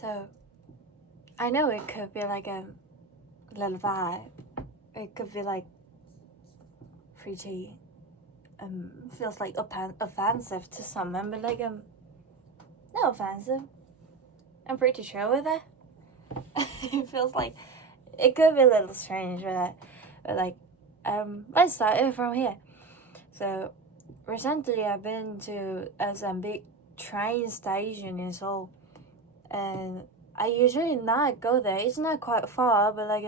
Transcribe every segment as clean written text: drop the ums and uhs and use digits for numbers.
So I know it could be like a little vibe. It could be like pretty feels like offensive to someone, but like no offensive. I'm pretty sure with it. It feels like it could be a little strange with that. But like let's start it from here. So recently I've been to some big train station in Seoul, and I usually not go there. It's not quite far, but like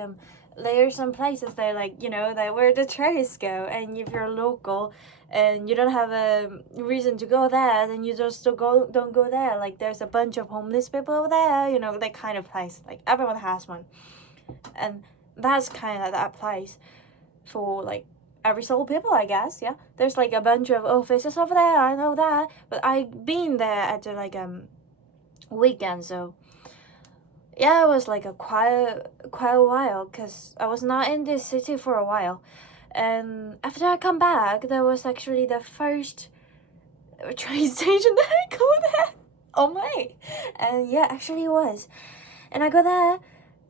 there are some places there, like, you know, that where the trains go, and if you're local and you don't have a reason to go there, then you just don't go there. Like there's a bunch of homeless people over there, you know, that kind of place. Like everyone has one, and that's kind of that place for like every soul people, I guess. Yeah, there's like a bunch of offices over there. I know that, but I've been there at the like weekend, so yeah, it was like a quite a while because I was not in this city for a while. And after I come back, there was actually the first train station that I go there. Oh my! And yeah, actually it was. And I go there,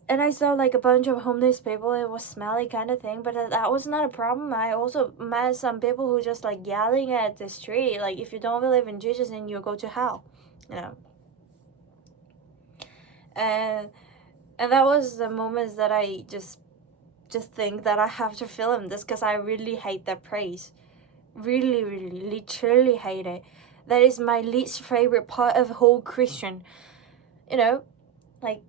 and I saw like a bunch of homeless people. It was smelly kind of thing, but that was not a problem. I also met some people who just like yelling at the street, like, if you don't believe in Jesus, then you go to hell, you know. And that was the moments that I just think that I have to film this because I really hate that praise. Really, really, literally hate it. That is my least favorite part of whole Christian. You know, like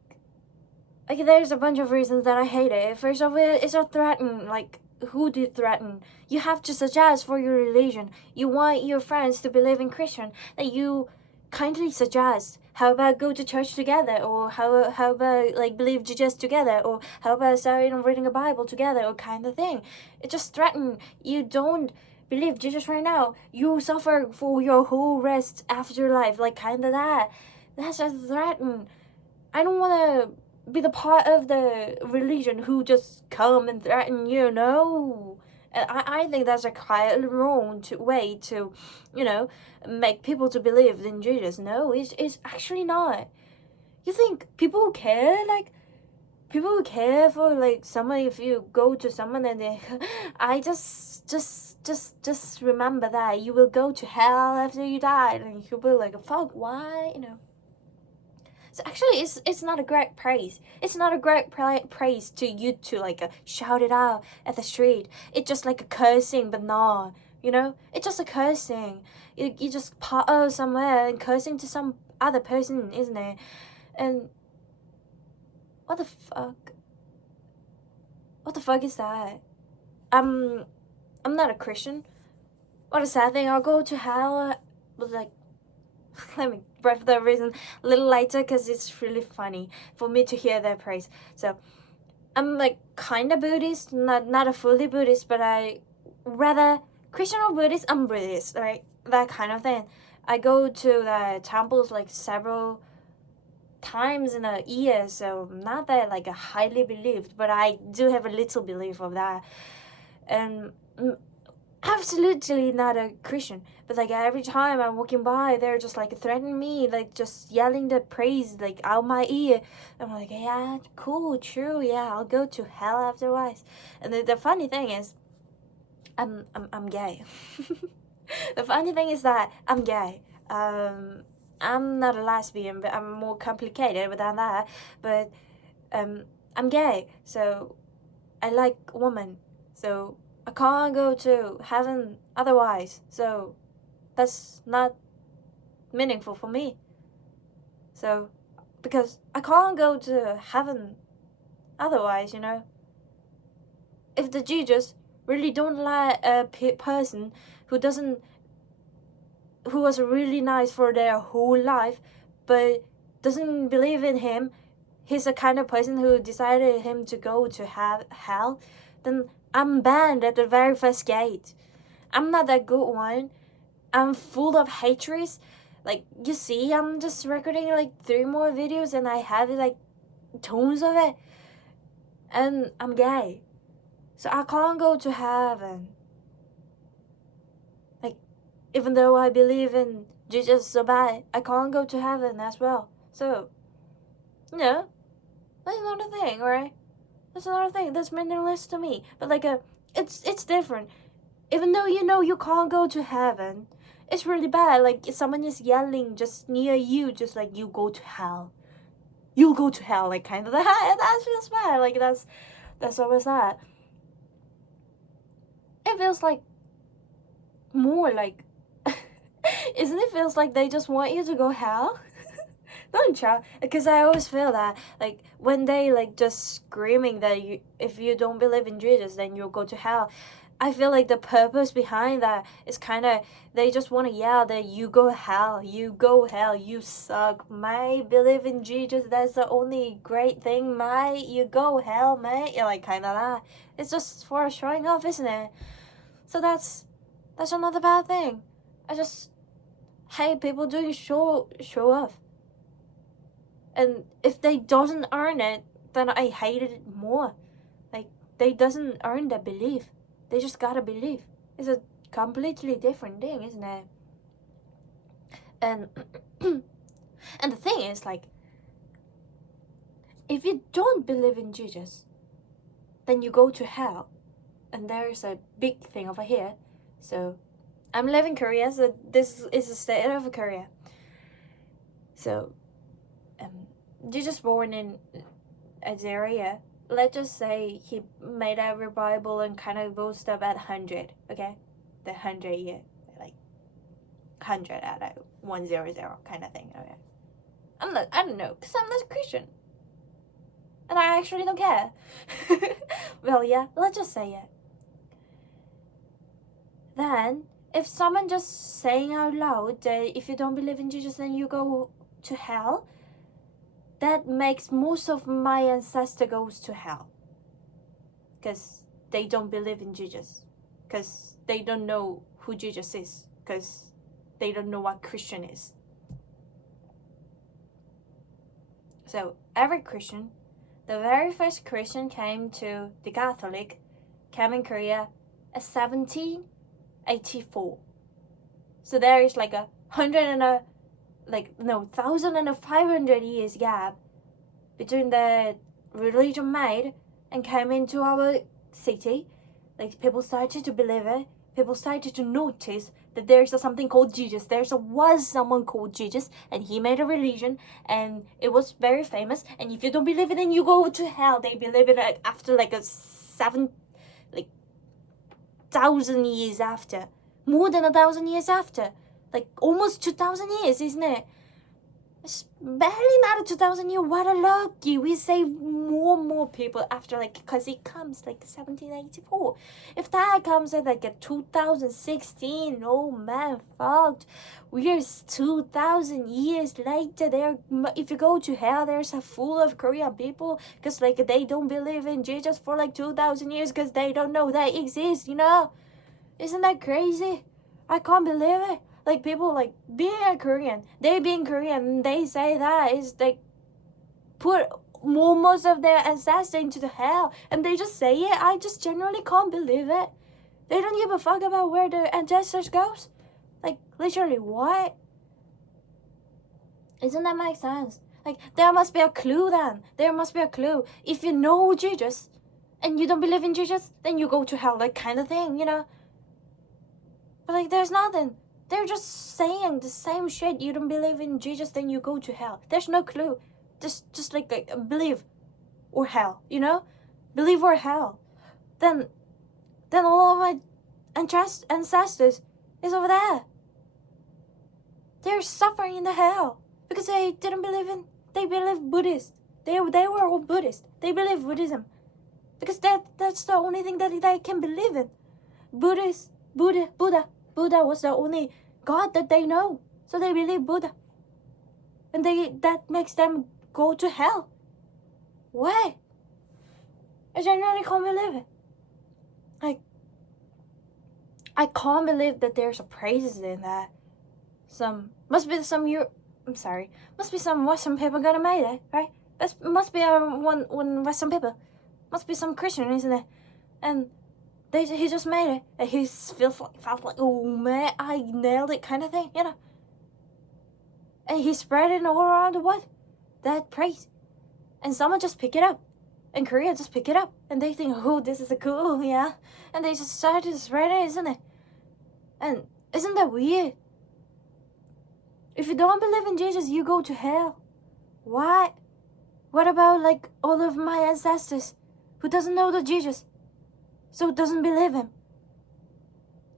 there's a bunch of reasons that I hate it. First of all, it's a threaten. Like, who do you threaten? You have to suggest for your religion. You want your friends to believe in Christian, that you kindly suggest. How about go to church together, or how about like believe Jesus together, or how about starting reading a Bible together, or kind of thing. It just threaten. You don't believe Jesus right now, you suffer for your whole rest afterlife, like kind of that. That's a threaten. I don't want to be the part of the religion who just come and threaten you. No. And I think that's a quite wrong way to, you know, make people to believe in Jesus. No, it's actually not. You think people care? Like, people who care for like someone, if you go to someone and they I just remember that you will go to hell after you die, and you'll be like, fuck, why, you know. So actually, it's not a great praise. It's not a great praise to you to like shout it out at the street. It's just like a cursing, but no, you know, it's just a cursing. You just part somewhere and cursing to some other person, isn't it? And what the fuck? What the fuck is that? I'm not a Christian. What a sad thing. I'll go to hell. But like, let me breath the reason a little later because it's really funny for me to hear their praise. So I'm like kind of Buddhist, not a fully Buddhist, but I rather Christian or Buddhist. I'm Buddhist, right? That kind of thing. I go to the temples like several times in a year, so not that like a highly believed, but I do have a little belief of that. And absolutely not a Christian, but like every time I'm walking by, they're just like threatening me, like just yelling the praise like out my ear. I'm like, yeah, cool, true, yeah, I'll go to hell afterwards. And the funny thing is, I'm gay. The funny thing is that I'm gay. I'm not a lesbian, but I'm more complicated than that. But I'm gay, so I like women. So I can't go to heaven otherwise. So that's not meaningful for me. So, because I can't go to heaven otherwise, you know. If the Jesus really don't like a person who doesn't, who was really nice for their whole life, but doesn't believe in him, he's the kind of person who decided him to go to hell, then I'm banned at the very first gate. I'm not that good one. I'm full of hatred. Like, you see, I'm just recording like 3 more videos and I have like tons of it. And I'm gay. So I can't go to heaven. Like, even though I believe in Jesus so bad, I can't go to heaven as well. So No, that's not a thing, right? That's not a thing. That's meaningless to me. But like it's different. Even though you know you can't go to heaven, it's really bad. Like if someone is yelling just near you, just like you go to hell. You'll go to hell, like kind of that feels bad. Like that's always that. It feels like more like isn't it feels like they just want you to go hell? Don't try, because I always feel that like when they like just screaming that you if you don't believe in Jesus then you'll go to hell. I feel like the purpose behind that is kind of they just want to yell that you go hell, you suck, mate, believe in Jesus, that's the only great thing, mate, you go hell, mate. Yeah, like kind of that. It's just for showing off, isn't it? So that's another bad thing. I just hate people doing show off. And if they doesn't earn it, then I hate it more. Like they doesn't earn that belief. They just gotta believe. It's a completely different thing, isn't it? And and the thing is, like, if you don't believe in Jesus, then you go to hell. And there's a big thing over here. So I'm living in Korea, so this is the state of Korea. So Jesus born in Azaria. Let's just say he made every Bible and kind of boast up at 100, okay? The 100 year, like 100 out of 100 kind of thing, okay? I don't know, because I'm not a Christian. And I actually don't care. Well, yeah, let's just say it. Then, if someone just saying out loud that if you don't believe in Jesus, then you go to hell, that makes most of my ancestors goes to hell. Because they don't believe in Jesus. Because they don't know who Jesus is. Because they don't know what Christian is. So every Christian, the very first Christian came to the Catholic, came in Korea at 1784. So there is like 1,500 years gap between the religion made and came into our city. Like people started to believe it. People started to notice that there's something called Jesus. Was someone called Jesus, and he made a religion, and it was very famous. And if you don't believe it, then you go to hell. They believe it after like 1,000 years after, more than 1,000 years after, like almost 2,000 years, isn't it? It's barely not 2,000 years. What a lucky. We save more and more people after, like, because it comes like 1784. If that comes at like a 2016, oh man, fucked. We're 2,000 years later. There, if you go to hell, there's a full of Korean people because like they don't believe in Jesus for like 2,000 years because they don't know that exists. You know, isn't that crazy? I can't believe it. Like people like being a Korean, they being Korean, they say that is like put most of their ancestors into the hell, and they just say it. I just genuinely can't believe it. They don't give a fuck about where their ancestors goes. Like literally, what? Isn't that make sense? Like there must be a clue then. There must be a clue. If you know Jesus, and you don't believe in Jesus, then you go to hell, like kind of thing, you know. But like there's nothing. They're just saying the same shit. You don't believe in Jesus, then you go to hell. There's no clue. Just like believe or hell, you know? Believe or hell. Then all of my ancestors is over there. They're suffering in the hell because they didn't believe in. They believe Buddhist. They were all Buddhist. They believe Buddhism because that's the only thing that they can believe in. Buddha was the only God that they know. So they believe Buddha. And that makes them go to hell. Why? I genuinely can't believe it. Like, I can't believe that there's a praises in that. Must be some Western people gonna make it, right? Must be one Western people. Must be some Christian, isn't it? And he just made it, and he felt like, oh man, I nailed it, kind of thing, you know. And he spread it all around the world. That praise. and someone just pick it up. In Korea, just pick it up. And they think, oh, this is a cool, yeah. And they just start to spread it, isn't it? And isn't that weird? If you don't believe in Jesus, you go to hell. What? What about like all of my ancestors who doesn't know the Jesus, so doesn't believe him?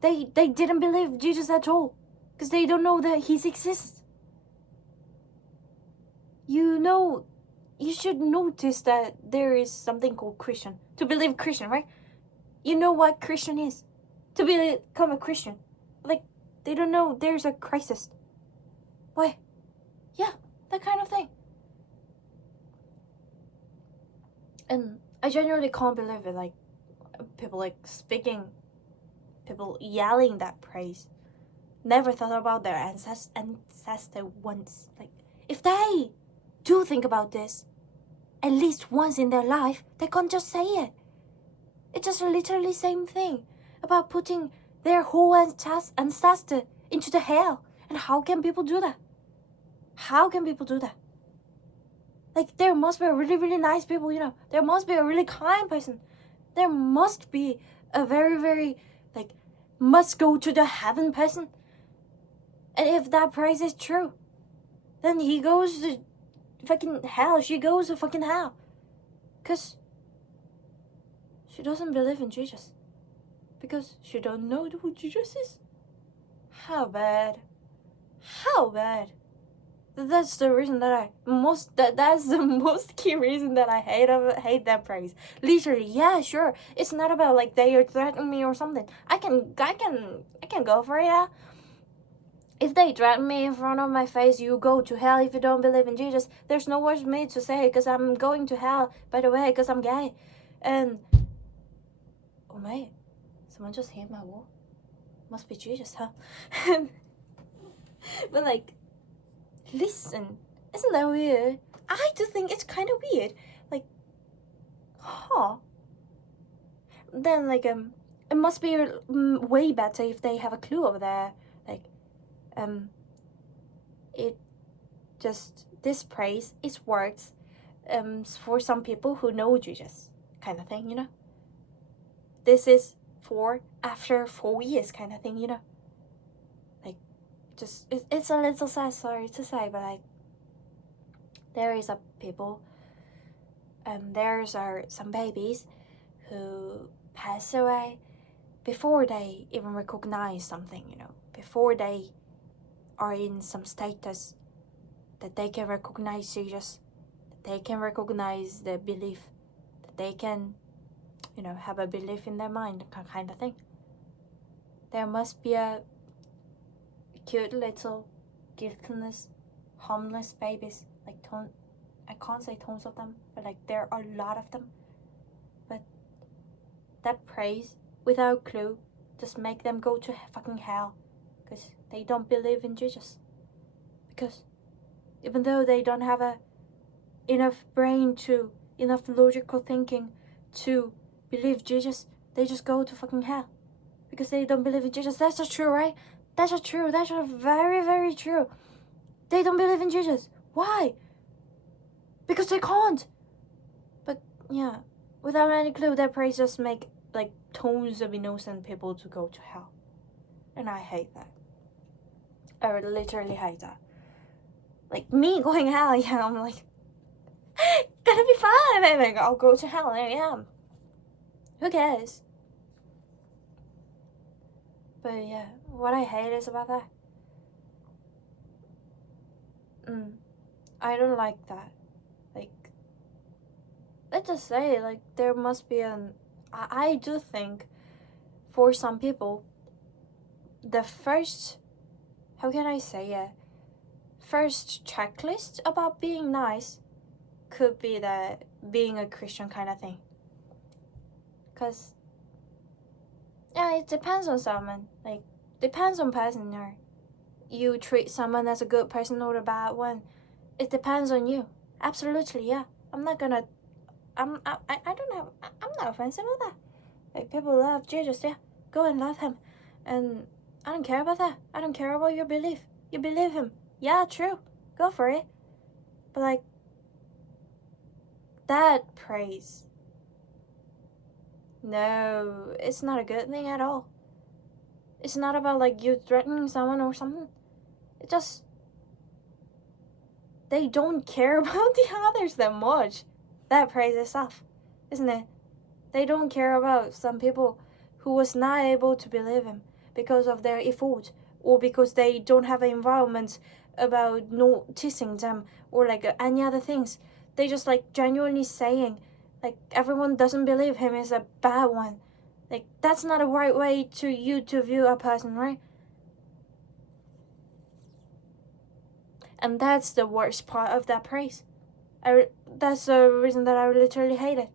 They didn't believe Jesus at all because they don't know that he exists. You know, you should notice that there is something called Christian. To believe Christian, right? You know what Christian is. To become a Christian. Like, they don't know there's a crisis. Why? Yeah, that kind of thing. And I genuinely can't believe it. Like, people like speaking, people yelling that praise. Never thought about their ancestor once. Like, if they do think about this at least once in their life, they can't just say it. It's just literally same thing about putting their whole ancestor into the hell. And how can people do that? How can people do that? Like, there must be a really, really nice people, you know. There must be a really kind person. There must be a very, very, like, must go to the heaven person. And if that praise is true, then he goes to fucking hell. She goes to fucking hell. Because she doesn't believe in Jesus. Because she don't know who Jesus is. How bad. How bad. That's the reason that that's the most key reason that I hate that praise. Literally, yeah, sure. It's not about like they are threatening me or something. I can go for it, yeah. If they threaten me in front of my face, you go to hell if you don't believe in Jesus. There's no words for me to say because I'm going to hell, by the way, because I'm gay. And, oh man, someone just hit my wall. Must be Jesus, huh? But like, listen, isn't that weird? I do think it's kind of weird. Like, huh? Then like, it must be way better if they have a clue over there. Like, it just, this praise, it works for some people who know Jesus, kind of thing, you know. This is for after 4 years, kind of thing, you know. Like, just it's a little sad, sorry to say, but like, there is a people, there's some babies who pass away before they even recognize something, you know, before they are in some status that they can recognize Jesus, that they can recognize the belief, that they can, you know, have a belief in their mind, kind of thing. There must be a cute little guiltless, harmless babies, like I can't say tons of them, but like there are a lot of them. But that praise without clue just make them go to fucking hell because they don't believe in Jesus. Because even though they don't have enough brain to, enough logical thinking to believe Jesus, they just go to fucking hell because they don't believe in Jesus. That's not true, right? That's not true. That's not very, very true. They don't believe in Jesus. Why? Because they can't. But yeah, without any clue, that praise just make like tons of innocent people to go to hell. And I hate that. I literally hate that. Like, me going hell, yeah, I'm like, gonna be fine. And like, I'll go to hell, and I am. Who cares? But yeah, what I hate is about that. I don't like that. Like, let's just say, like, there must be I do think, for some people, the first, how can I say it? First checklist about being nice could be that being a Christian kind of thing. Cause yeah, it depends on someone. Like, depends on person, or you treat someone as a good person or a bad one. It depends on you. Absolutely, yeah. I'm not gonna. I don't have. I'm not offensive with that. Like, people love Jesus, yeah. Go and love him, and I don't care about that. I don't care about your belief. You believe him. Yeah, true. Go for it. But like, that praise, no, it's not a good thing at all. It's not about like you threatening someone or something. It just, they don't care about the others that much. That praise itself, isn't it? They don't care about some people who was not able to believe him because of their effort, or because they don't have an environment about noticing them, or like any other things. They just like genuinely saying like everyone doesn't believe him is a bad one. Like that's not a right way to view a person, right? And that's the worst part of that praise. That's the reason that I literally hate it.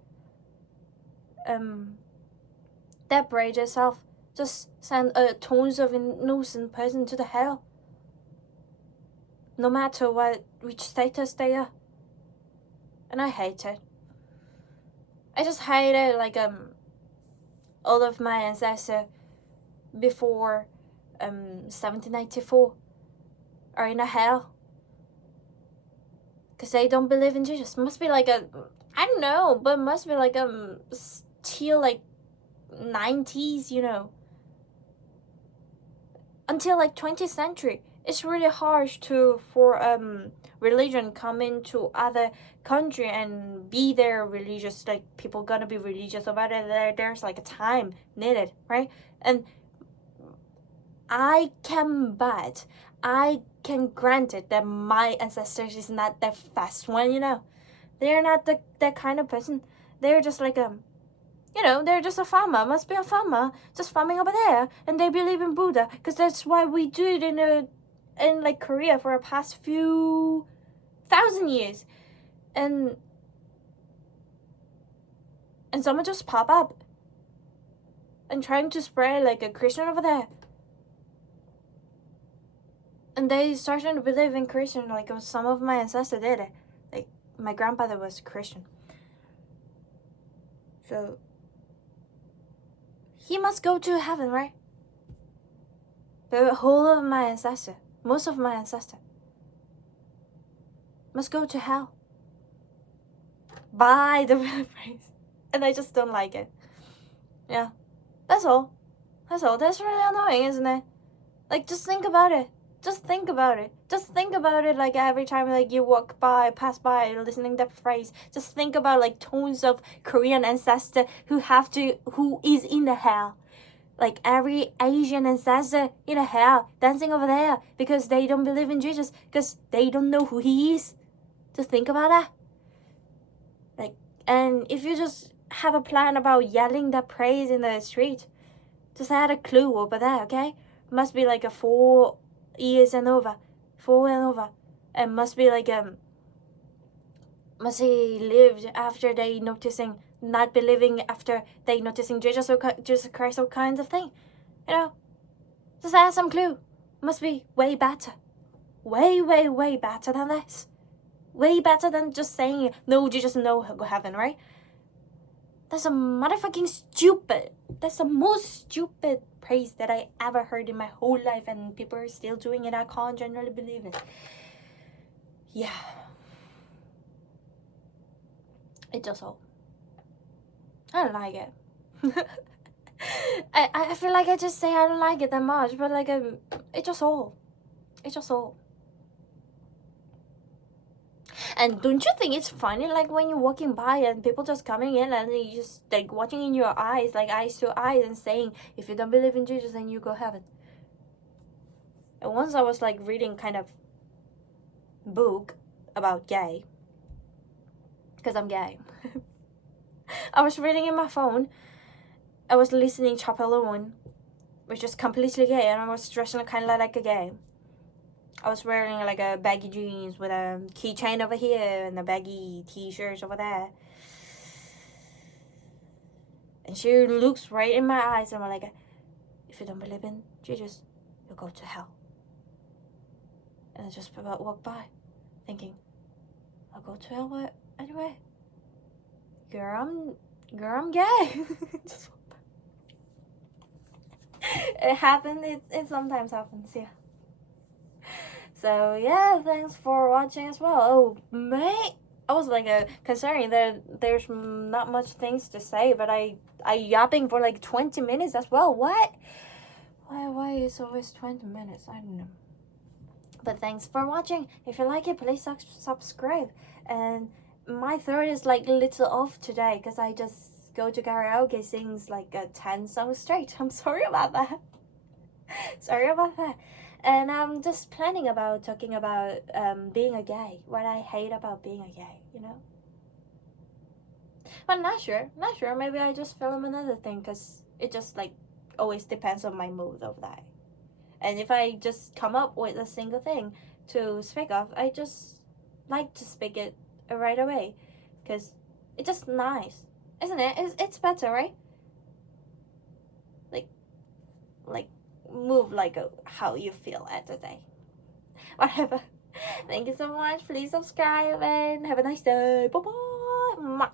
That praise itself just send a tons of innocent person to the hell. No matter which status they are. And I hate it. I just hate it like all of my ancestors before 1794 are in a hell. Because they don't believe in Jesus. Must be like I don't know, but must be like still like 90s, you know. Until like 20th century, it's really harsh for religion come into other country and be there religious, like people gonna be religious about it. There's like a time needed, right? And I can grant it that my ancestors is not the fast one, you know. They're not that kind of person. They're just like you know, they're just a farmer. Must be a farmer just farming over there, and they believe in Buddha because that's why we do it in like Korea for the past few thousand years, and someone just pop up and trying to spread like a Christian over there, and they started to believe in Christian like some of my ancestors did it. Like my grandfather was Christian, so he must go to heaven, right? The whole of my ancestors, most of my ancestors, must go to hell by the praise. And I just don't like it. Yeah, that's all. That's all. That's really annoying, isn't it? Like, just think about it. Just think about it. Just think about it like every time like you pass by, listening to that phrase. Just think about like tons of Korean ancestors who is in the hell. Like every Asian ancestor in the hell dancing over there because they don't believe in Jesus, because they don't know who he is. Just think about that. Like, and if you just have a plan about yelling that praise in the street, just add a clue over there, okay? Must be like a 4 years and over. 4 and over. And must be like must he lived after they noticing, not believing after they noticing Jesus Christ, all kinds of thing. You know? Just add some clue. Must be way better. Way, way, way better than this. Way better than just saying, no, Jesus, no, go heaven, right? That's a motherfucking stupid. That's the most stupid praise that I ever heard in my whole life, and people are still doing it. I can't generally believe it. Yeah. It just all. I don't like it. I feel like I just say I don't like it that much, but like it just all. It just all. And don't you think it's funny, like when you're walking by and people just coming in and you just like watching in your eyes, like eyes to eyes, and saying, if you don't believe in Jesus, then you go heaven. And once I was like reading kind of book about gay, because I'm gay. I was reading in my phone. I was listening to Chop Alone, which is completely gay, and I was dressing kind of like a gay. I was wearing like a baggy jeans with a keychain over here and a baggy t-shirt over there. And she looks right in my eyes and I'm like, if you don't believe in Jesus, you'll go to hell. And I just about walked by thinking, I'll go to hell, but anyway, girl, I'm gay. It happened. It sometimes happens, yeah. So yeah, thanks for watching as well. I was like considering that there's not much things to say, but I yapping for like 20 minutes as well. What? Why is always 20 minutes? I don't know. But thanks for watching. If you like it, please subscribe. And my throat is like a little off today because I just go to karaoke, sings like 10 songs straight. I'm sorry about that. Sorry about that. And I'm just planning about talking about being a gay. What I hate about being a gay, you know? But not sure. Not sure. Maybe I just film another thing because it just like always depends on my mood of that. And if I just come up with a single thing to speak of, I just like to speak it right away because it's just nice, isn't it? It's better, right? Like move like how you feel at the day. Whatever. Thank you so much. Please subscribe and have a nice day. Bye bye.